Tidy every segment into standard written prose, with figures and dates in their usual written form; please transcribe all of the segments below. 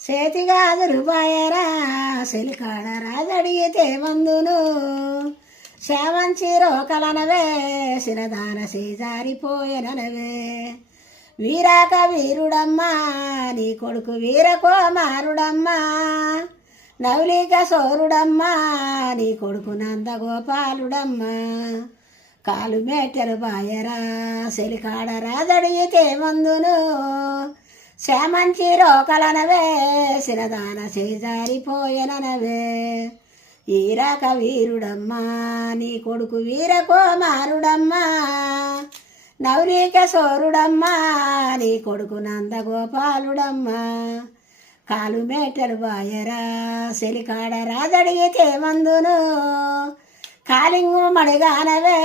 చేతిగాదులు పాయరా సెలికాడ రాజడిగితే మందును శామంచి రోకలనవే సినదాన సీజారిపోయెననవే వీరాక వీరుడమ్మా నీ కొడుకు వీరకోమారుడమ్మా నవలిక సోరుడమ్మా నీ కొడుకు నందగోపాలుడమ్మా కాలు మేటలు బాయరా సెలికాడ రాజడిగితే మందును శామంచి రోకలనవే సినదాన చేజారిపోయెననవే ఈరాక వీరుడమ్మా నీ కొడుకు వీరకోమారుడమ్మా నవరీక సోరుడమ్మా నీ కొడుకు నందగోపాలుడమ్మా కాలు మేటలు బాయరా సెలికాడ రాజడిగితే మందును కాలింగు మడిగానవే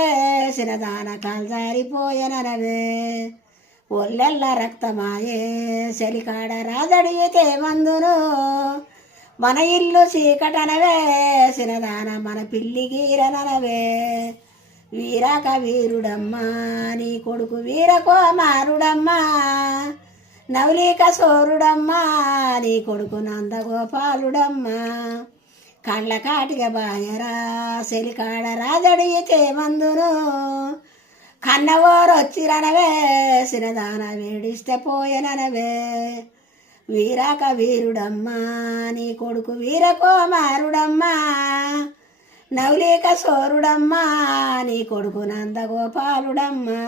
సినదాన కాల్జారిపోయెననవే ఒల్లెల్ల రక్తమాయే సెలికాడ రాజడిగితే మందును మన ఇల్లు చీకటనవే సినదాన మన పిల్లి గీరననవే వీరాక వీరుడమ్మా నీ కొడుకు వీరకోమారుడమ్మా నవలిక సోరుడమ్మా నీ కొడుకు నందగోపాలుడమ్మా కండ్ల కాటిక బాయరా సెలికాడ రాజడిగితే మందును కన్నవోరొచ్చిరనవే సినదాన వేడిస్తే పోయెననవే వీరాక వీరుడమ్మా నీ కొడుకు వీరకోమారుడమ్మా నవలిక సోరుడమ్మా నీ కొడుకు నందగోపాలుడమ్మా